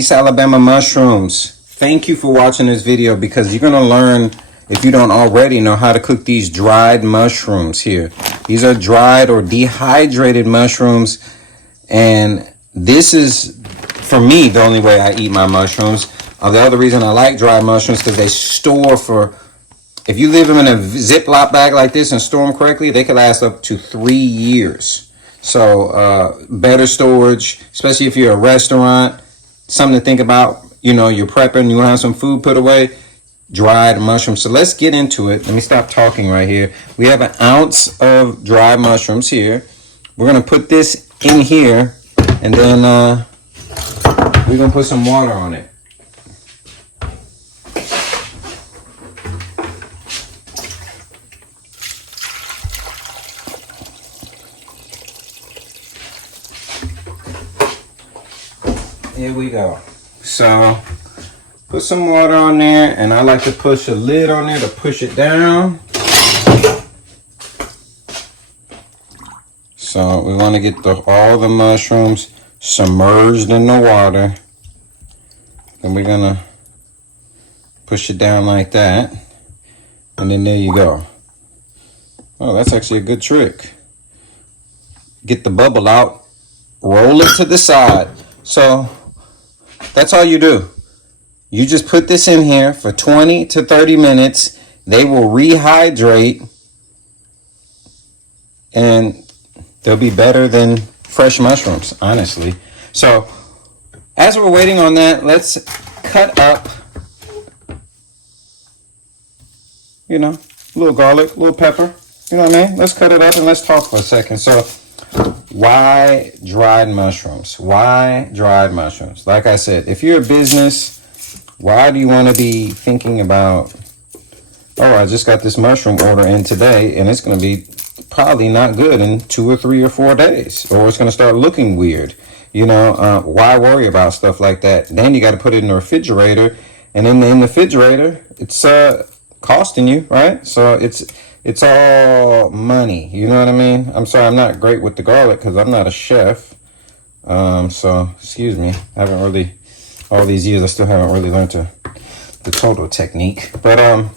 East Alabama mushrooms. Thank you for watching this video because you're going to learn, if you don't already know, how to cook these dried mushrooms here. These are dried or dehydrated mushrooms, and this is, for me, the only way I eat my mushrooms. The other reason I like dried mushrooms because they store for, if you leave them in a Ziploc bag like this and store them correctly, they could last up to 3 years. So better storage, especially if you're a restaurant. Something to think about, you know, you're prepping, you have some food put away, dried mushrooms. So let's get into it. Let me stop talking right here. We have an ounce of dried mushrooms here. We're going to put this in here, and then we're going to put some water on it. Here we go. So put some water on there, and I like to push a lid on there to push it down. So we want to get all the mushrooms submerged in the water. Then we're gonna push it down like that, and then there you go. Oh, that's actually a good trick. Get the bubble out, roll it to the side. So that's all you do. You just put this in here for 20 to 30 minutes. They will rehydrate, and they'll be better than fresh mushrooms, honestly. So as we're waiting on that, let's cut up, you know, a little garlic, a little pepper. You know what I mean? Let's cut it up and let's talk for a second. So why dried mushrooms? Why dried mushrooms? Like I said, if you're a business, why do you want to be thinking about, oh, I just got this mushroom order in today and it's going to be probably not good in 2 or 3 or 4 days, or it's going to start looking weird. You know, why worry about stuff like that? Then you got to put it in the refrigerator, and in the refrigerator, it's costing you, right? So it's all money. You know what I mean? I'm sorry, I'm not great with the garlic because I'm not a chef. So excuse me. I haven't really, all these years, I still haven't really learned the total technique. But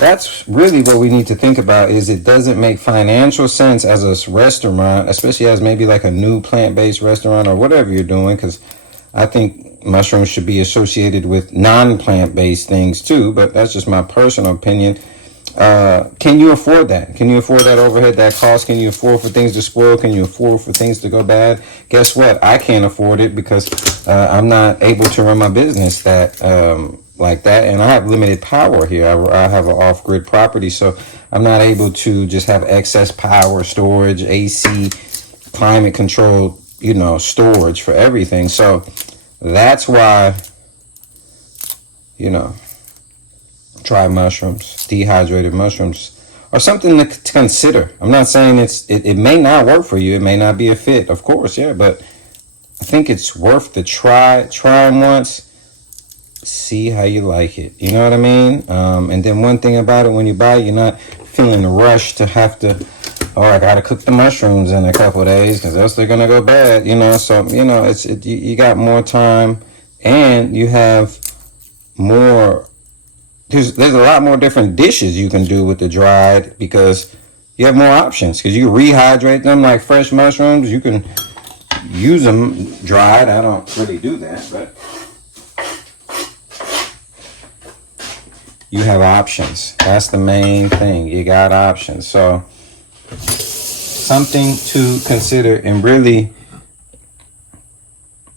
that's really what we need to think about, is it doesn't make financial sense as a restaurant, especially as maybe like a new plant-based restaurant or whatever you're doing, because I think mushrooms should be associated with non-plant-based things too, but that's just my personal opinion. Can you afford that? Can you afford that overhead, that cost? Can you afford for things to spoil? Can you afford for things to go bad? Guess what? I can't afford it because I'm not able to run my business that like that, and I have limited power here. I have an off-grid property, so I'm not able to just have excess power, storage, AC, climate control, you know, storage for everything. So that's why, you know, dried mushrooms, dehydrated mushrooms are something to consider. I'm not saying it may not work for you. It may not be a fit, of course, yeah, but I think it's worth the try. Try them once, see how you like it. You know what I mean? And then one thing about it, when you buy it, you're not feeling the rush to have to, oh, I gotta cook the mushrooms in a couple of days because else they're gonna go bad. You know, so you know, you got more time, and you have more. There's a lot more different dishes you can do with the dried because you have more options, because you rehydrate them like fresh mushrooms. You can use them dried. I don't really do that, but you have options. That's the main thing. You got options. So something to consider. And really,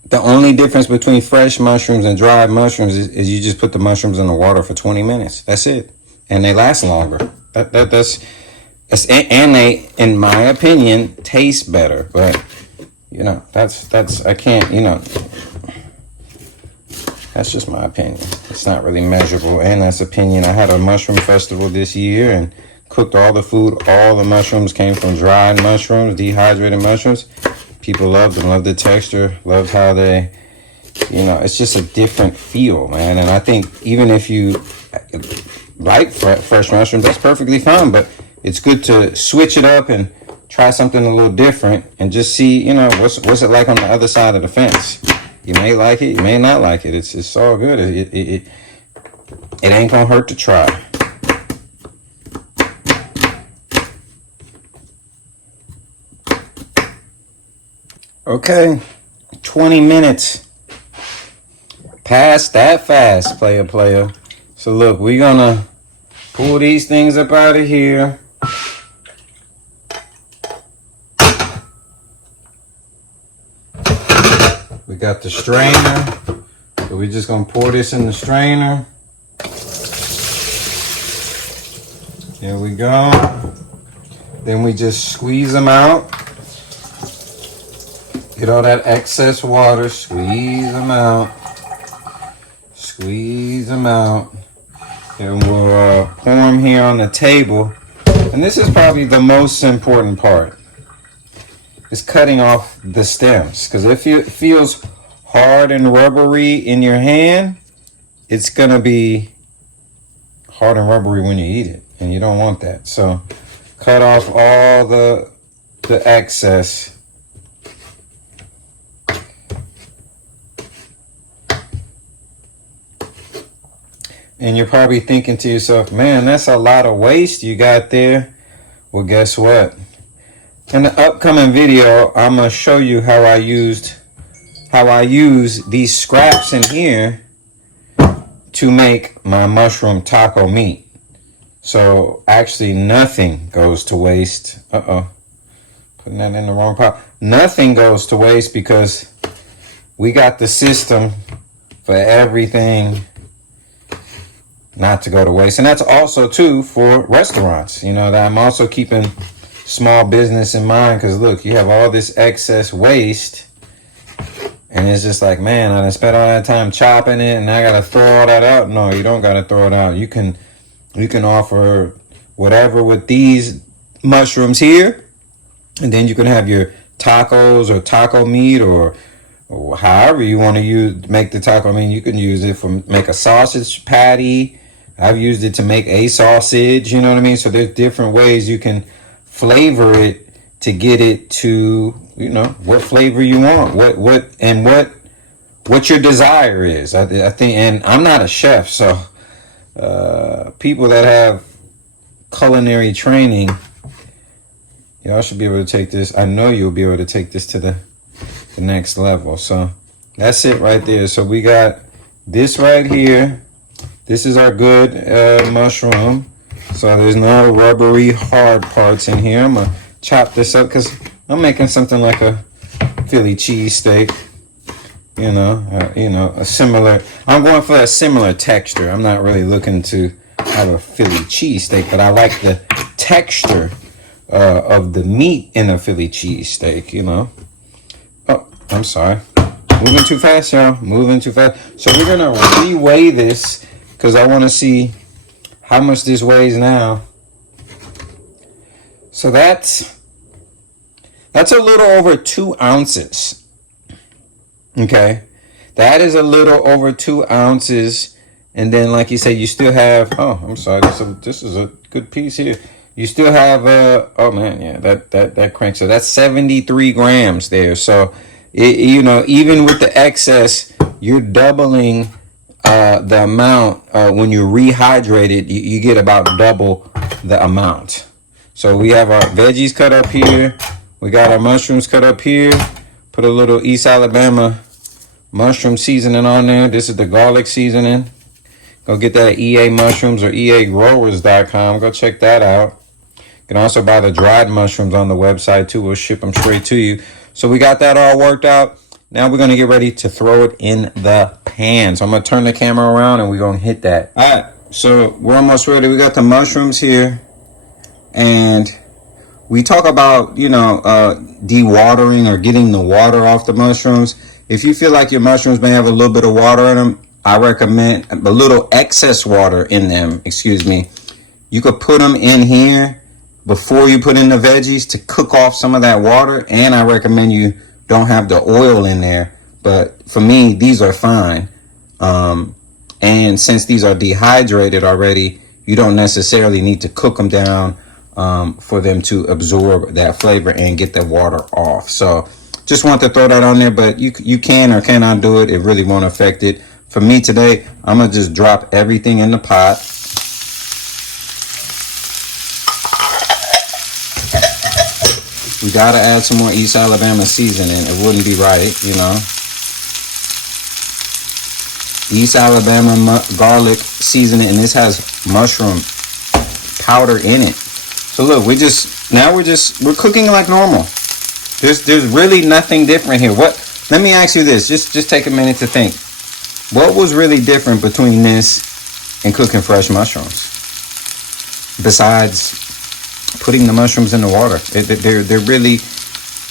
the only difference between fresh mushrooms and dried mushrooms is you just put the mushrooms in the water for 20 minutes. That's it. And they last longer. That's and they, in my opinion, taste better. But, you know, that's I can't, you know, that's just my opinion. It's not really measurable, and that's opinion. I had a mushroom festival this year and cooked all the food. All the mushrooms came from dried mushrooms, dehydrated mushrooms. People loved them, loved the texture, loved how they, you know, it's just a different feel, man. And I think even if you like fresh mushrooms, that's perfectly fine. But it's good to switch it up and try something a little different and just see, you know, what's it like on the other side of the fence. You may like it, you may not like it. It's all good. It ain't gonna hurt to try. Okay, 20 minutes. Passed that fast, player. So look, we're gonna pull these things up out of here. We got the strainer. So we're just gonna pour this in the strainer. There we go. Then we just squeeze them out. Get all that excess water, squeeze them out. Squeeze them out. And we'll pour them here on the table. And this is probably the most important part. Is cutting off the stems. Because if it feels hard and rubbery in your hand, it's going to be hard and rubbery when you eat it. And you don't want that. So cut off all the excess. And you're probably thinking to yourself, man, that's a lot of waste you got there. Well, guess what? In the upcoming video, I'm going to show you how I use these scraps in here to make my mushroom taco meat. So actually nothing goes to waste. Putting that in the wrong pot. Nothing goes to waste because we got the system for everything not to go to waste. And that's also too for restaurants. You know, that I'm also keeping small business in mind, because look, you have all this excess waste and it's just like, man, I spent all that time chopping it and I gotta throw all that out. No, you don't gotta throw it out. You can offer whatever with these mushrooms here, and then you can have your tacos or taco meat, or however you want to make the taco meat. You can use it for make a sausage patty. I've used it to make a sausage, you know what I mean? So there's different ways you can flavor it to get it to, you know, what flavor you want, what your desire is. I think, and I'm not a chef, so people that have culinary training, y'all should be able to take this. I know you'll be able to take this to the next level. So that's it right there. So we got this right here. This is our good mushroom. So there's no rubbery hard parts in here. I'm gonna chop this up because I'm making something like a Philly cheesesteak. You know, a similar. I'm going for a similar texture. I'm not really looking to have a Philly cheesesteak, but I like the texture of the meat in a Philly cheesesteak. You know. Oh, I'm sorry. Moving too fast, y'all. Moving too fast. So we're gonna reweigh this because I want to see how much this weighs now. So that's a little over 2 ounces. Okay, that is a little over 2 ounces. And then, like you said, you still have. Oh, I'm sorry. This is a good piece here. You still have. Oh man, yeah. That cranks. So that's 73 grams there. So, you know, even with the excess, you're doubling the amount. When you rehydrate it, you get about double the amount. So we have our veggies cut up here. We got our mushrooms cut up here. Put a little East Alabama mushroom seasoning on there. This is the garlic seasoning. Go get that at EA Mushrooms or eagrowers.com. Go check that out. You can also buy the dried mushrooms on the website too. We'll ship them straight to you. So we got that all worked out. Now we're going to get ready to throw it in the pan. So I'm going to turn the camera around and we're going to hit that. All right. So we're almost ready. We got the mushrooms here. And we talk about, you know, dewatering or getting the water off the mushrooms. If you feel like your mushrooms may have a little bit of water in them, I recommend a little excess water in them, excuse me. You could put them in here before you put in the veggies to cook off some of that water. And I recommend you don't have the oil in there. But for me, these are fine. And since these are dehydrated already, you don't necessarily need to cook them down for them to absorb that flavor and get the water off. So just want to throw that on there, but you can or cannot do it. It really won't affect it. For me today, I'm gonna just drop everything in the pot. We gotta add some more East Alabama seasoning. It wouldn't be right, you know. East Alabama garlic seasoning, and this has mushroom powder in it. So look, we're cooking like normal. There's really nothing different here. Let me ask you this. Just take a minute to think. What was really different between this and cooking fresh mushrooms? Besides putting the mushrooms in the water. There really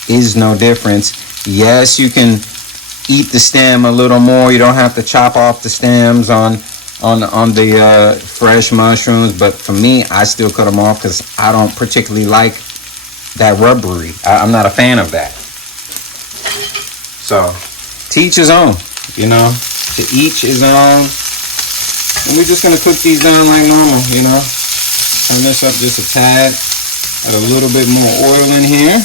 is no difference. Yes, you can eat the stem a little more. You don't have to chop off the stems on the fresh mushrooms, but for me, I still cut them off because I don't particularly like that rubbery. I'm not a fan of that. So, to each his own, you know, to each his own. And we're just gonna cook these down like normal, you know. Turn this up just a tad. Add a little bit more oil in here.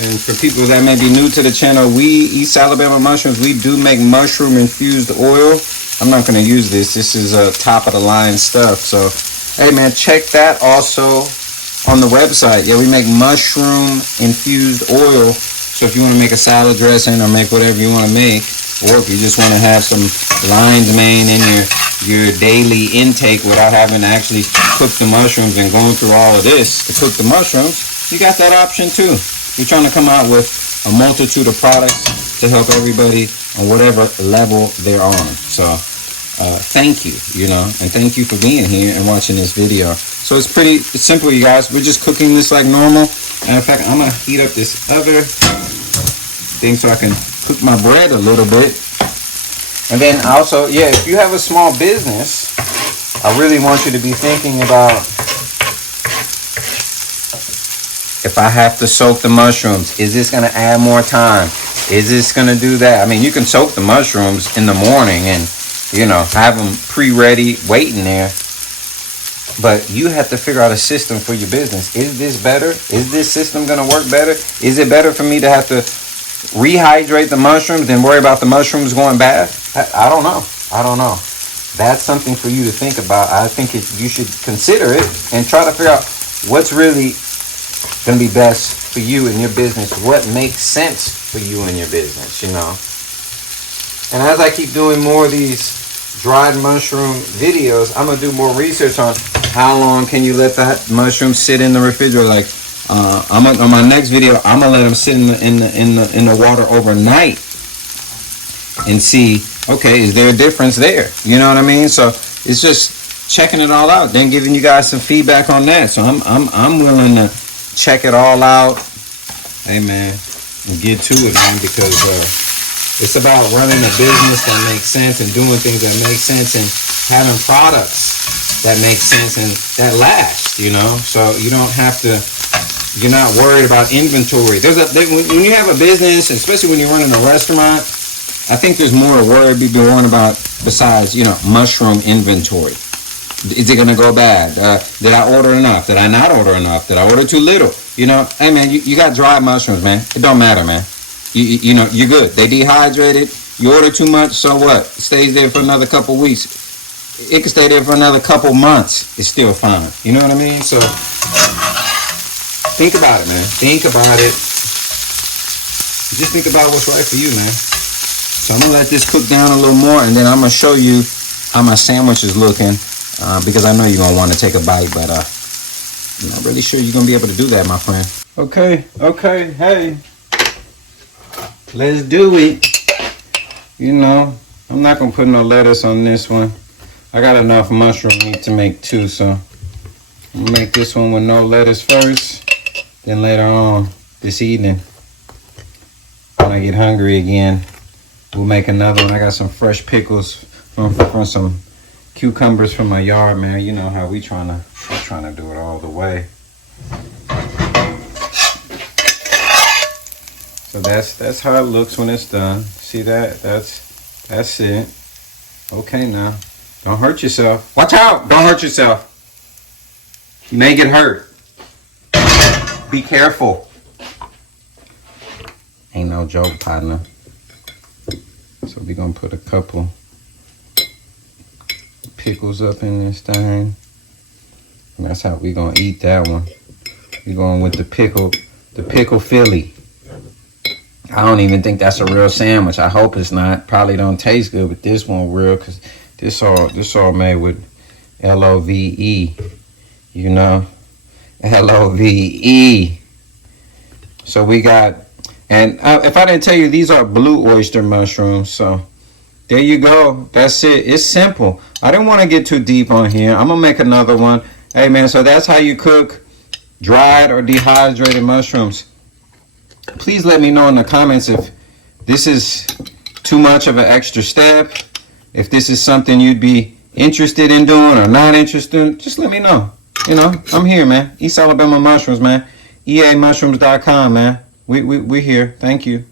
And for people that may be new to the channel, East Alabama Mushrooms, we do make mushroom infused oil. I'm not going to use this. This is top of the line stuff. So, hey man, check that also on the website. Yeah, we make mushroom infused oil. So if you want to make a salad dressing or make whatever you want to make, or if you just want to have some lion's mane in your daily intake without having to actually cook the mushrooms and going through all of this to cook the mushrooms, you got that option too. We're trying to come out with a multitude of products to help everybody on whatever level they're on. So thank you, you know, and thank you for being here and watching this video. So it's simple, you guys. We're just cooking this like normal. And in fact, I'm gonna heat up this other thing so I can cook my bread a little bit. And then also, yeah, if you have a small business, I really want you to be thinking about, if I have to soak the mushrooms, is this going to add more time? Is this going to do that? I mean, you can soak the mushrooms in the morning and, you know, have them pre-ready, waiting there. But you have to figure out a system for your business. Is this better? Is this system going to work better? Is it better for me to have to rehydrate the mushrooms than worry about the mushrooms going bad? I don't know. I don't know. That's something for you to think about. I think you should consider it and try to figure out what's really going to be best for you and your business. What makes sense for you and your business, you know. And as I keep doing more of these dried mushroom videos, I'm going to do more research on how long can you let that mushroom sit in the refrigerator. Like on my next video, I'm going to let them sit in the water overnight and see, okay, is there a difference there? You know what I mean? So it's just checking it all out, then giving you guys some feedback on that. So I'm willing to check it all out, hey man, and get to it, man, because it's about running a business that makes sense and doing things that make sense and having products that make sense and that last, you know. So you don't have to, you're not worried about inventory. When you have a business, especially when you're running a restaurant, I think there's more to be worrying about besides, you know, mushroom inventory. Is it going to go bad? Did I order enough? Did I not order enough? Did I order too little? You know, hey man, you got dried mushrooms, man. It don't matter, man. You know, you're good. They dehydrated. You order too much, so what? It stays there for another couple weeks. It can stay there for another couple months. It's still fine. You know what I mean? So think about it, man. Think about it. Just think about what's right for you, man. So I'm going to let this cook down a little more, and then I'm going to show you how my sandwich is looking. Because I know you're going to want to take a bite, but I'm not really sure you're going to be able to do that, my friend. Okay, hey. Let's do it. You know, I'm not going to put no lettuce on this one. I got enough mushroom meat to make two, so I'm going to make this one with no lettuce first. Then later on this evening, when I get hungry again, we'll make another one. I got some fresh pickles from some cucumbers from my yard, man. You know how we're trying to do it all the way. So that's how it looks when it's done. See that? That's it. Okay, now don't hurt yourself. Watch out! Don't hurt yourself. You may get hurt. Be careful. Ain't no joke, partner. So we're gonna put a couple pickles up in this thing. And that's how we gonna eat that one. We're going with the pickle Philly. I don't even think that's a real sandwich. I hope it's not. Probably don't taste good, but this one real, because this all made with LOVE. You know, LOVE. So we got, and if I didn't tell you, these are blue oyster mushrooms. So there you go. That's it. It's simple. I didn't want to get too deep on here. I'm gonna make another one. Hey man, so that's how you cook dried or dehydrated mushrooms. Please let me know in the comments if this is too much of an extra step, if this is something you'd be interested in doing or not interested in. Just let me know. You know, I'm here, man. East Alabama Mushrooms, man. EAmushrooms.com, man. We here. Thank you.